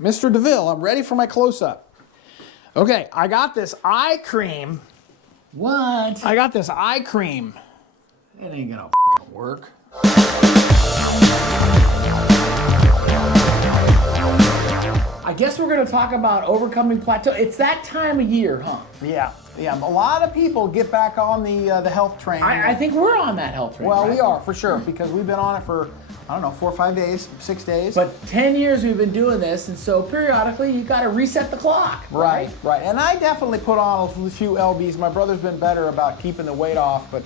Mr. DeVille, I'm ready for my close-up. Okay, I got this eye cream. What? I got this eye cream. It ain't gonna work. I guess we're gonna talk about overcoming plateau. It's that time of year, huh? Yeah. A lot of people get back on the health train. I think we're on that health train. Well, right? we are for sure because we've been on it for, I don't know, 4 or 5 days, 6 days. But 10 years we've been doing this, and so periodically you got to reset the clock. Right. And I definitely put on a few lbs. My brother's been better about keeping the weight off, but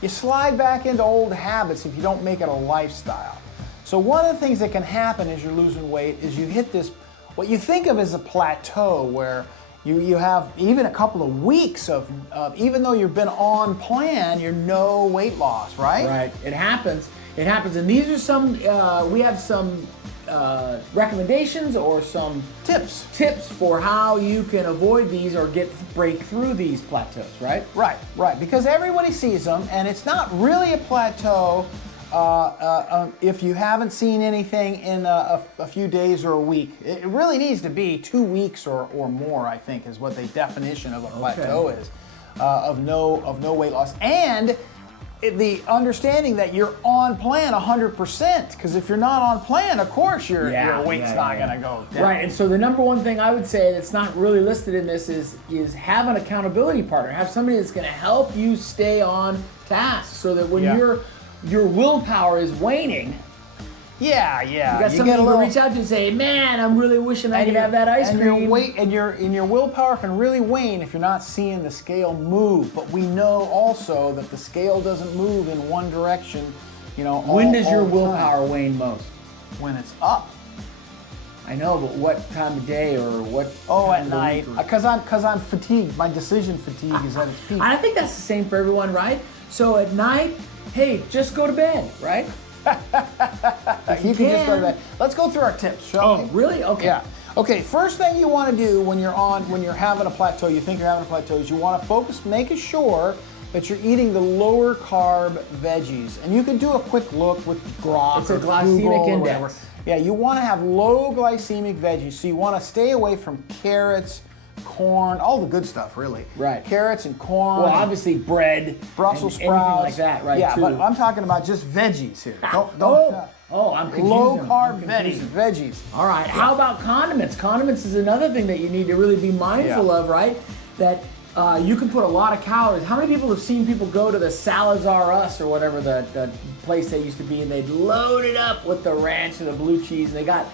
you slide back into old habits if you don't make it a lifestyle. So one of the things that can happen as you're losing weight is you hit this, what you think of as a plateau where you have even a couple of weeks of even though you've been on plan, you're no weight loss, right? Right. It happens. And these are some, we have some recommendations or some tips for how you can avoid these or break through these plateaus, right? Right, because everybody sees them, and it's not really a plateau if you haven't seen anything in a few days or a week. It really needs to be 2 weeks or more, I think, is what the definition of a plateau is, of no weight loss. And the understanding that you're on plan 100%, because if you're not on plan, of course your weight's not going to go down. Right, and so the number one thing I would say that's not really listed in this is have an accountability partner. Have somebody that's going to help you stay on task so that when your willpower is waning, you got somebody to reach out to and say, man, I'm really wishing I could have that ice cream. Your willpower can really wane if you're not seeing the scale move. But we know also that the scale doesn't move in one direction, When does your willpower wane most? When it's up. I know, but what time of day or what? Oh, at night. Because I'm fatigued. My decision fatigue is at its peak. I think that's the same for everyone, right? So at night, hey, just go to bed, right? You can just go to bed. Let's go through our tips, shall we? Oh, really? Okay. Yeah. Okay, first thing you want to do when you're having a plateau, you think you're having a plateau, is you want to focus, making sure that you're eating the lower carb veggies. And you can do a quick look with Grok. It's a glycemic index. Yeah, you want to have low glycemic veggies. So you want to stay away from carrots, corn, all the good stuff, really. Right. Carrots and corn. Well, obviously bread, Brussels sprouts, anything like that, right? Yeah, too. but I'm talking about just veggies here. I'm confused. Low carb veggies. All right. Yeah. How about condiments? Condiments is another thing that you need to really be mindful of, right? That you can put a lot of calories. How many people have seen people go to the Salazar Us or whatever the place they used to be, and they'd load it up with the ranch and the blue cheese, and they got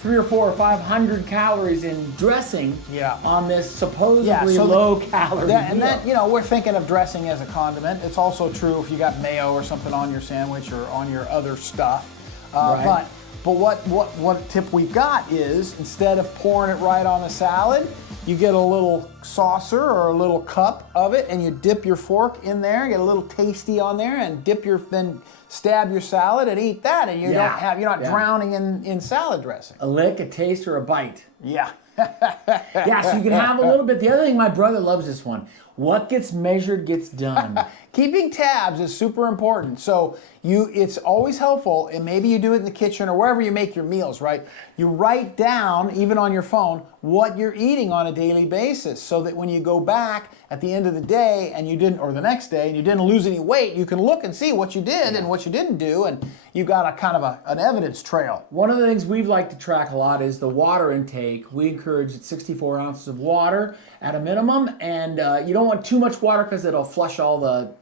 300 or 400 or 500 calories in dressing on this supposedly low calorie meal. And that, we're thinking of dressing as a condiment. It's also true if you got mayo or something on your sandwich or on your other stuff. Right. But what tip we've got is, instead of pouring it right on the salad, you get a little saucer or a little cup of it, and you dip your fork in there, get a little tasty on there, and then stab your salad and eat that, and you're not drowning in salad dressing. A lick, a taste, or a bite. Yeah. So you can have a little bit. The other thing, my brother loves this one. What gets measured gets done. Keeping tabs is super important. So it's always helpful, and maybe you do it in the kitchen or wherever you make your meals, right? You write down, even on your phone, what you're eating on a daily basis, so that when you go back at the end of the day or the next day, and you didn't lose any weight, you can look and see what you did and what you didn't do, and you got a kind of an evidence trail. One of the things we've liked to track a lot is the water intake. We encourage 64 ounces of water at a minimum, and you don't want too much water because it'll flush all the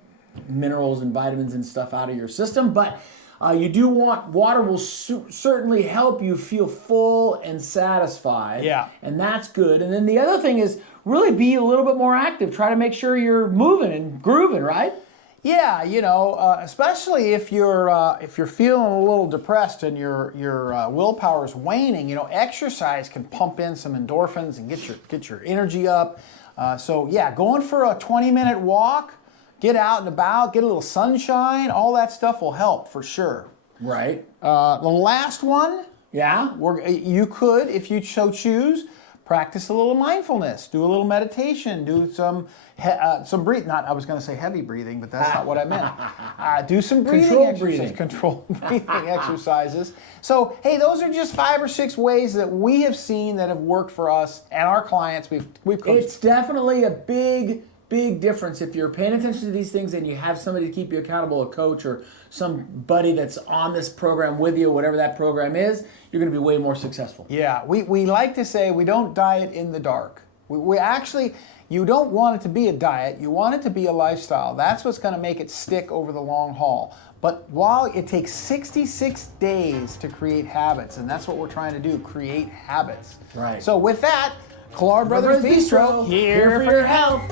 minerals and vitamins and stuff out of your system, but you do want water will certainly help you feel full and satisfied. Yeah. And that's good. And then the other thing is really be a little bit more active. Try to make sure you're moving and grooving, right? Yeah, especially if you're feeling a little depressed and your willpower is waning, exercise can pump in some endorphins and get your energy up. Going for a 20-minute walk, get out and about, get a little sunshine, all that stuff will help for sure. Right. The last one, you you could, if you so choose, practice a little mindfulness, do a little meditation, do some breathe. Not, I was going to say heavy breathing, but that's not what I meant. Do some controlled breathing exercises. So, hey, those are just 5 or 6 ways that we have seen that have worked for us and our clients. We've coached. It's definitely a big difference if you're paying attention to these things and you have somebody to keep you accountable, a coach or somebody that's on this program with you, whatever that program is. You're going to be way more successful. Yeah, we like to say we don't diet in the dark. We actually, you don't want it to be a diet. You want it to be a lifestyle. That's what's going to make it stick over the long haul. But while it takes 66 days to create habits, and that's what we're trying to do, create habits. Right. So with that, Klar Bros Bistro, here for your health.